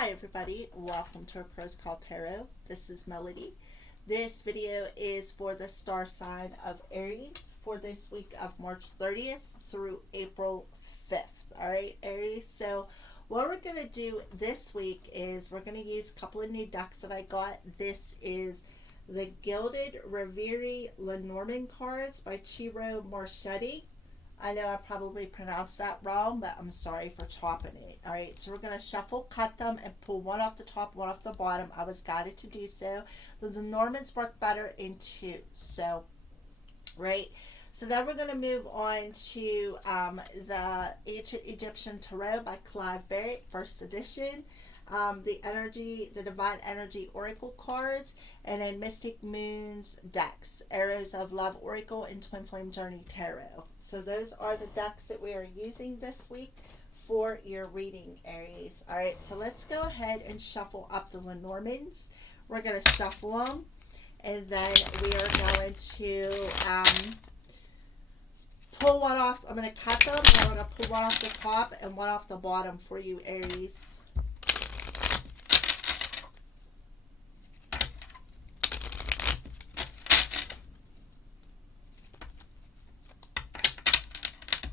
Hi everybody, welcome to Rose Call Tarot. This is Melody. This video is for the star sign of Aries for this week of March 30th through April 5th. Alright, Aries. So what we're going to do this week is we're going to use a couple of new decks that I got. This is the Gilded Reverie Lenormand cards by Ciro Marchetti. I know I probably pronounced that wrong, but I'm sorry for chopping it. Alright, so we're going to shuffle, cut them, and pull one off the top, one off the bottom. I was guided to do so. The Normans work better in two. So, right. So then we're going to move on to the Ancient Egyptian Tarot by Clive Barrett, first edition. The Divine Energy Oracle cards, and then Mystic Moons decks, Arrows of Love Oracle, and Twin Flame Journey Tarot. So those are the decks that we are using this week for your reading, Aries. Alright, so let's go ahead and shuffle up the Lenormands. We're going to shuffle them, and then we are going to pull one off. I'm going to cut them, and I'm going to pull one off the top and one off the bottom for you, Aries.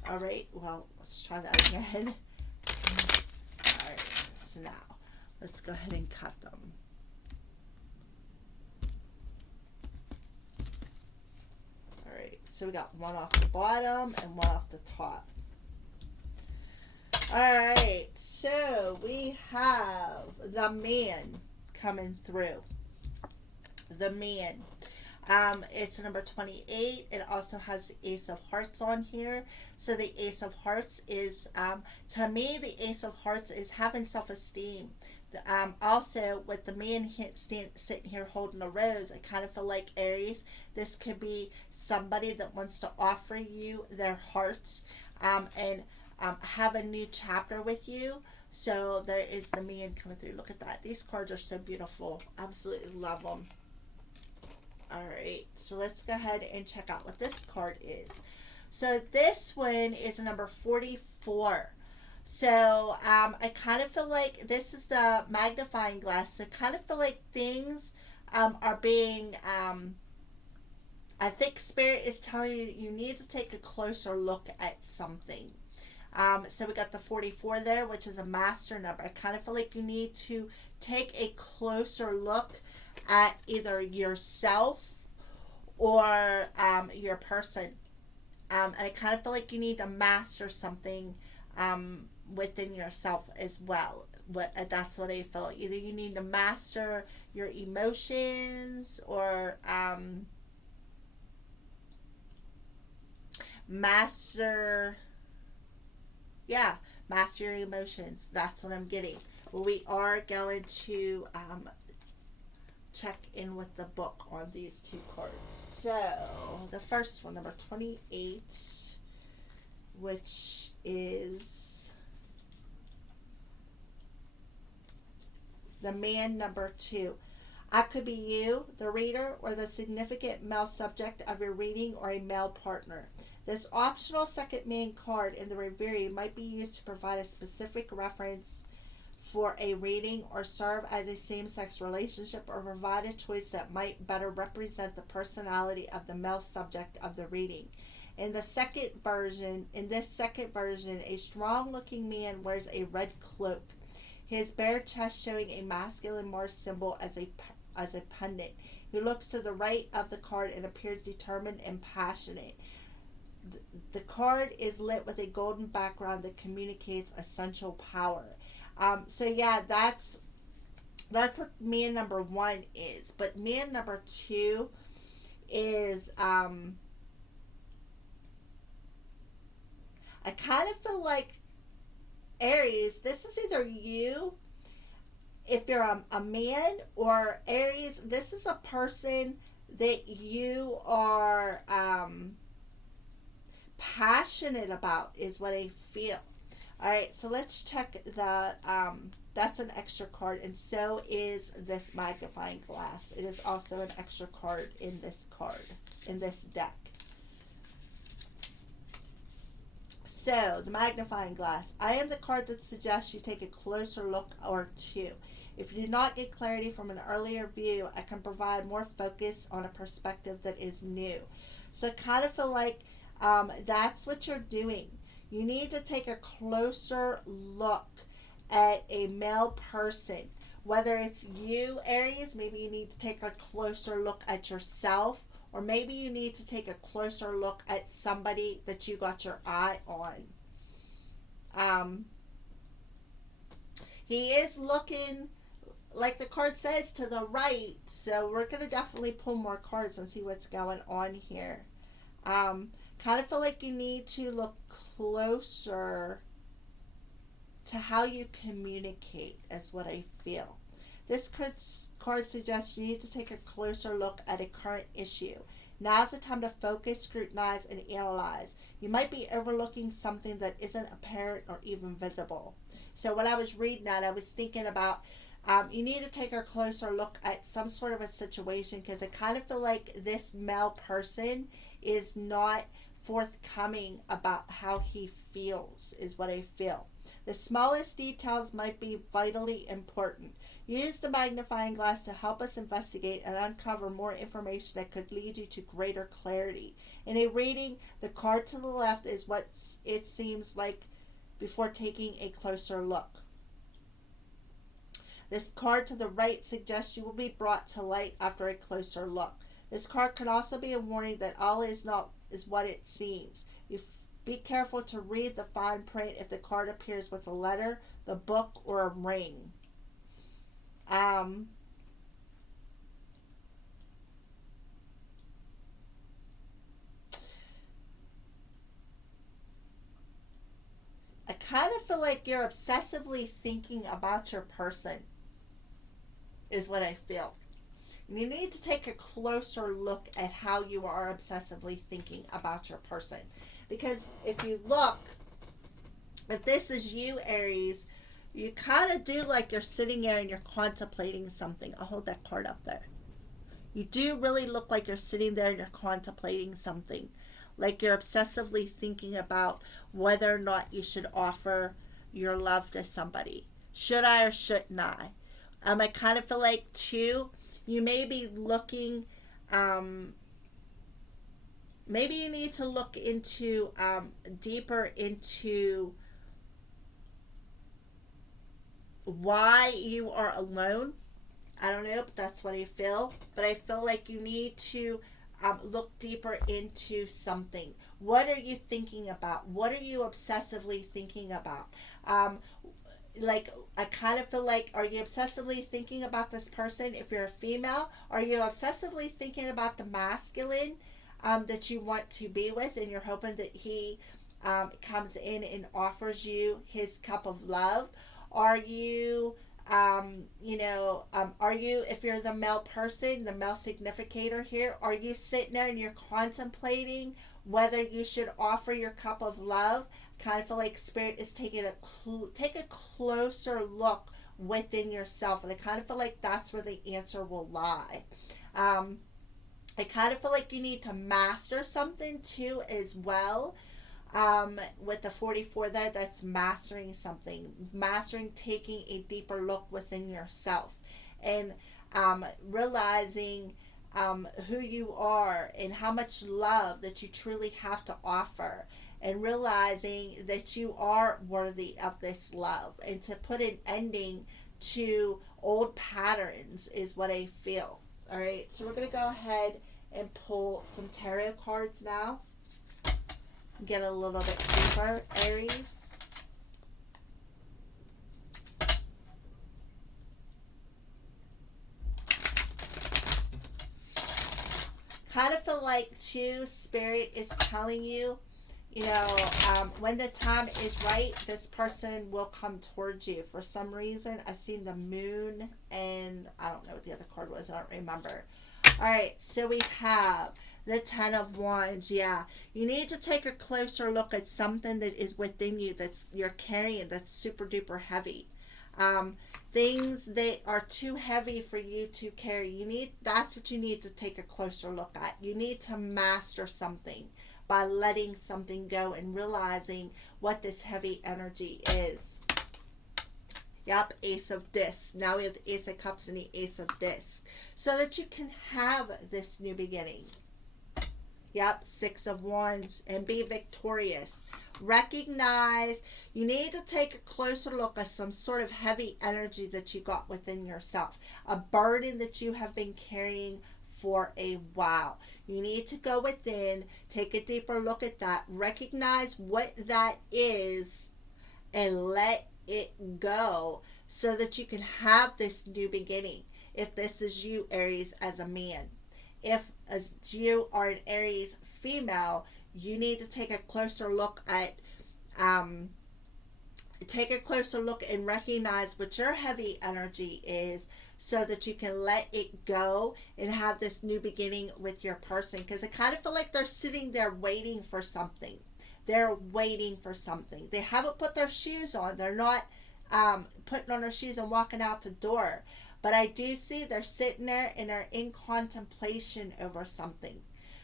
Alright, well, let's try that again. Alright, so now, let's go ahead and cut them. Alright, so we got one off the bottom and one off the top. Alright, so we have the Man coming through. The Man. It's number 28. It also has the Ace of Hearts on here. So the Ace of Hearts is, to me, the Ace of Hearts is having self-esteem. Also, with the Man sitting here holding a rose, I kind of feel like, Aries, this could be somebody that wants to offer you their hearts and have a new chapter with you. So there is the Man coming through. Look at that. These cards are so beautiful. Absolutely love them. Alright, so let's go ahead and check out what this card is. So this one is number 44. So I kind of feel like this is the magnifying glass. So I kind of feel like things are being, I think Spirit is telling you that you need to take a closer look at something. So we got the 44 there, which is a master number. I kind of feel like you need to take a closer look at either yourself or your person. And I kind of feel like you need to master something within yourself as well. That's what I feel. Either you need to master your emotions or master your emotions. That's what I'm getting. Well, we are going to check in with the book on these two cards. So the first one, number 28, which is the Man, number 2. I could be you, the reader, or the significant male subject of your reading, or a male partner. This optional second Man card in the Reverie might be used to provide a specific reference for a reading, or serve as a same-sex relationship, or provide a choice that might better represent the personality of the male subject of the reading. In this second version, a strong-looking man wears a red cloak, his bare chest showing a masculine Mars symbol as a pundit. He looks to the right of the card and appears determined and passionate. The card is lit with a golden background that communicates essential power. So yeah, that's what Man number 1 is. But Man number 2 is I kind of feel like, Aries, this is either you, if you're a man, or Aries, this is a person that you are passionate about, is what I feel. Alright, so let's check the, that's an extra card, and so is this magnifying glass. It is also an extra card in this deck. So, the magnifying glass. I am the card that suggests you take a closer look or two. If you do not get clarity from an earlier view, I can provide more focus on a perspective that is new. So, I kind of feel like that's what you're doing. You need to take a closer look at a male person. Whether it's you, Aries, maybe you need to take a closer look at yourself, or maybe you need to take a closer look at somebody that you got your eye on. Um, he is looking, like the card says, to the right, so we're going to definitely pull more cards and see what's going on here. Kind of feel like you need to look closer to how you communicate, is what I feel. This card suggests you need to take a closer look at a current issue. Now's the time to focus, scrutinize, and analyze. You might be overlooking something that isn't apparent or even visible. So when I was reading that, I was thinking about you need to take a closer look at some sort of a situation, because I kind of feel like this male person is not forthcoming about how he feels, is what I feel. The smallest details might be vitally important. Use the magnifying glass to help us investigate and uncover more information that could lead you to greater clarity. In a reading, the card to the left is what it seems like before taking a closer look. This card to the right suggests you will be brought to light after a closer look. This card can also be a warning that all is not is what it seems. Be careful to read the fine print if the card appears with a letter, the book, or a ring. I kind of feel like you're obsessively thinking about your person, is what I feel. You need to take a closer look at how you are obsessively thinking about your person. Because if you look, if this is you, Aries, you kind of do like you're sitting there and you're contemplating something. I'll hold that card up there. You do really look like you're sitting there and you're contemplating something. Like you're obsessively thinking about whether or not you should offer your love to somebody. Should I or shouldn't I? I kind of feel like, too, you may be looking, maybe you need to look into, deeper into why you are alone. I don't know, but that's what I feel. But I feel like you need to look deeper into something. What are you thinking about? What are you obsessively thinking about? Like, I kind of feel like, are you obsessively thinking about this person if you're a female? Are you obsessively thinking about the masculine that you want to be with, and you're hoping that he comes in and offers you his cup of love? Are you are you, if you're the male person, the male significator here, are you sitting there and you're contemplating whether you should offer your cup of love? Kind of feel like Spirit is taking take a closer look within yourself, and I kind of feel like that's where the answer will lie. I kind of feel like you need to master something too as well. With the 44 there, that's mastering something, mastering taking a deeper look within yourself, and realizing who you are and how much love that you truly have to offer, and realizing that you are worthy of this love, and to put an ending to old patterns, is what I feel. All right, so we're going to go ahead and pull some tarot cards now. Get a little bit deeper, Aries. Kind of feel like, too, Spirit is telling you, when the time is right, this person will come towards you. For some reason, I seen the moon, and I don't know what the other card was. I don't remember. All right, so we have the 10 of Wands. Yeah, you need to take a closer look at something that is within you that's you're carrying, that's super duper heavy. Things that are too heavy for you to carry. That's what you need to take a closer look at. You need to master something. by letting something go and realizing what this heavy energy is. Yep, Ace of Discs. Now we have the Ace of Cups and the Ace of Discs. So that you can have this new beginning. Yep, Six of Wands, and be victorious. Recognize you need to take a closer look at some sort of heavy energy that you got within yourself. A burden that you have been carrying for a while. You need to go within, take a deeper look at that, recognize what that is, and let it go so that you can have this new beginning. If this is you, Aries, as a man. If as you are an Aries female, you need to take a closer look at and recognize what your heavy energy is so that you can let it go and have this new beginning with your person. Because I kind of feel like they're sitting there waiting for something. They're waiting for something. They haven't put their shoes on. They're not putting on their shoes and walking out the door. But I do see they're sitting there and they're in contemplation over something.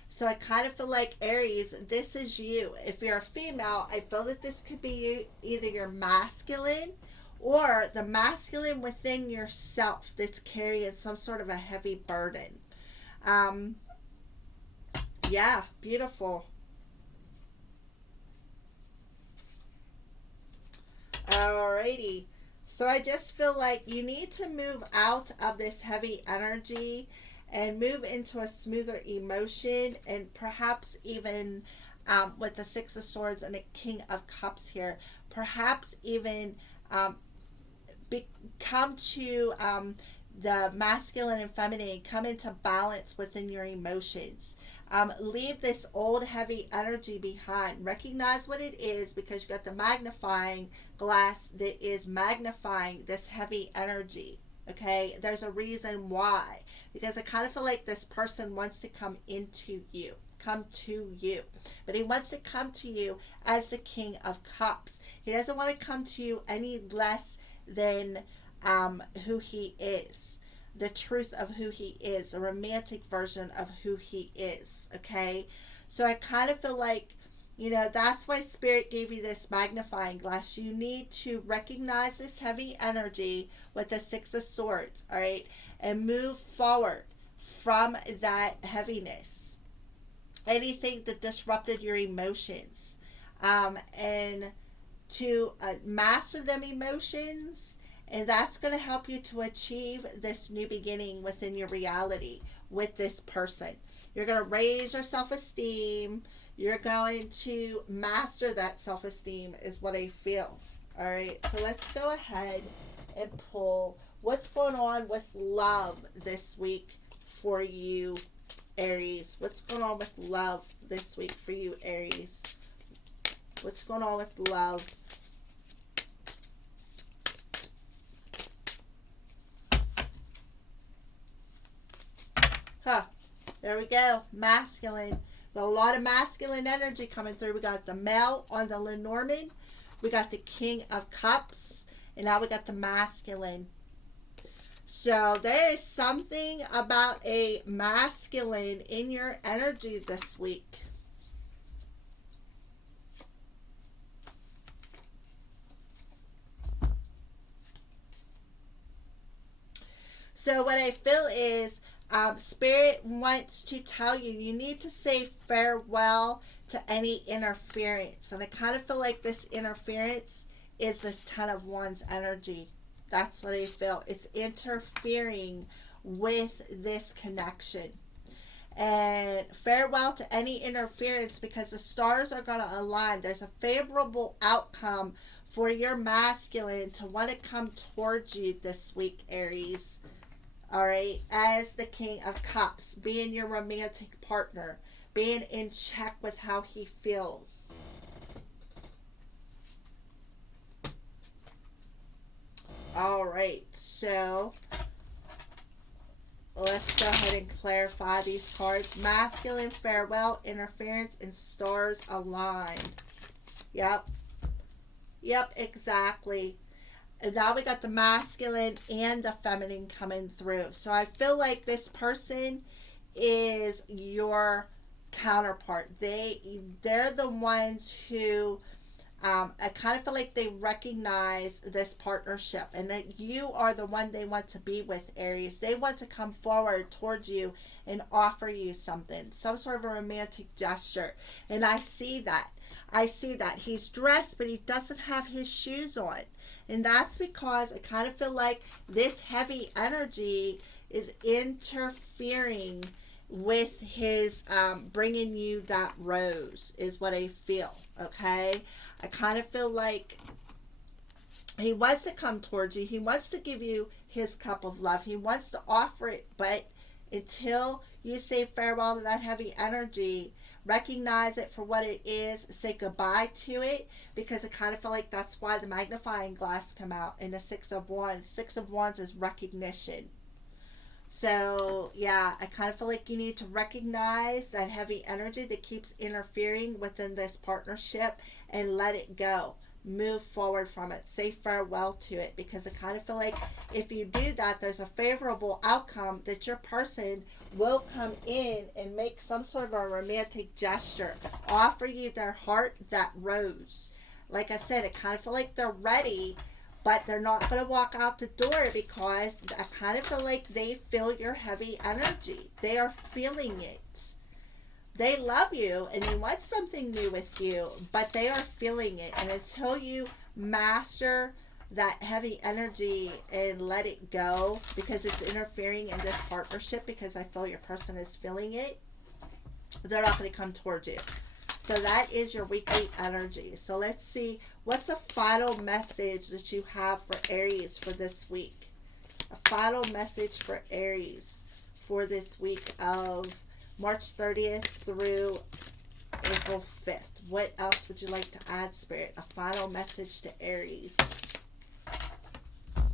So I kind of feel like, Aries, this is you. If you're a female, I feel that this could be you, either your masculine or the masculine within yourself that's carrying some sort of a heavy burden. Yeah, beautiful. Alrighty. So I just feel like you need to move out of this heavy energy and move into a smoother emotion, and perhaps even with the Six of Swords and the King of Cups here, perhaps even come to the masculine and feminine, come into balance within your emotions. Leave this old heavy energy behind. Recognize what it is, because you got the magnifying glass that is magnifying this heavy energy. Okay, there's a reason why, because I kind of feel like this person wants to come to you, but he wants to come to you as the King of Cups. He doesn't want to come to you any less than who he is, the truth of who he is, a romantic version of who he is. Okay, so I kind of feel like, that's why Spirit gave you this magnifying glass. You need to recognize this heavy energy with the Six of Swords, all right, and move forward from that heaviness. Anything that disrupted your emotions, and to master them emotions, and that's going to help you to achieve this new beginning within your reality with this person. You're going to raise your self-esteem. You're going to master that self-esteem is what I feel. All right, so let's go ahead and pull what's going on with love this week for you, Aries. What's going on with love this week for you, Aries? What's going on with love? There we go. Masculine. Got a lot of masculine energy coming through. We got the male on the Lenormand. We got the King of Cups. And now we got the masculine. So there is something about a masculine in your energy this week. So what I feel is Spirit wants to tell you, you need to say farewell to any interference. And I kind of feel like this interference is this Ten of Wands energy. That's what I feel. It's interfering with this connection. And farewell to any interference, because the stars are going to align. There's a favorable outcome for your masculine to want to come towards you this week, Aries. All right, as the King of Cups, being your romantic partner, being in check with how he feels. All right, so let's go ahead and clarify these cards. Masculine, farewell, interference, and stars aligned. Yep, exactly. And now we got the masculine and the feminine coming through. So I feel like this person is your counterpart. They're the ones who I kind of feel like they recognize this partnership and that you are the one they want to be with, Aries. They want to come forward towards you and offer you something, some sort of a romantic gesture. And I see that. I see that. He's dressed, but he doesn't have his shoes on. And that's because I kind of feel like this heavy energy is interfering with his bringing you that rose, is what I feel. Okay, I kind of feel like he wants to come towards you. He wants to give you his cup of love. He wants to offer it, but until you say farewell to that heavy energy, recognize it for what it is, say goodbye to it, because I kind of feel like that's why the magnifying glass come out in the Six of Wands. Six of Wands is recognition. So, yeah, I kind of feel like you need to recognize that heavy energy that keeps interfering within this partnership and let it go. Move forward from it. Say farewell to it, because I kind of feel like if you do that, there's a favorable outcome that your person will come in and make some sort of a romantic gesture, offer you their heart, that rose. Like I said, I kind of feel like they're ready, but they're not going to walk out the door because I kind of feel like they feel your heavy energy. They are feeling it. They love you and they want something new with you, but they are feeling it. And until you master that heavy energy and let it go, because it's interfering in this partnership, because I feel your person is feeling it, they're not going to come towards you. So that is your weekly energy. So let's see, what's a final message that you have for Aries for this week? A final message for Aries for this week of March 30th through April 5th. What else would you like to add, Spirit? A final message to Aries.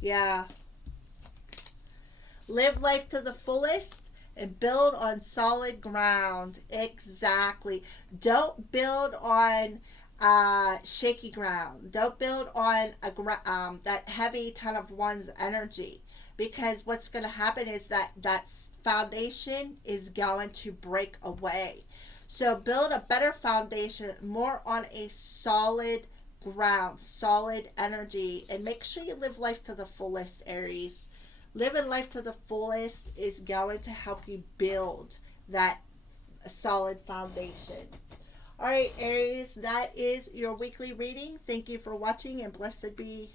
Yeah. Live life to the fullest and build on solid ground. Exactly. Don't build on shaky ground. Don't build on that heavy Ten of Wands energy, because what's going to happen is that foundation is going to break away. So build a better foundation, more on a solid ground, solid energy, and make sure you live life to the fullest, Aries. Living life to the fullest is going to help you build that solid foundation. All right, Aries, that is your weekly reading. Thank you for watching, and blessed be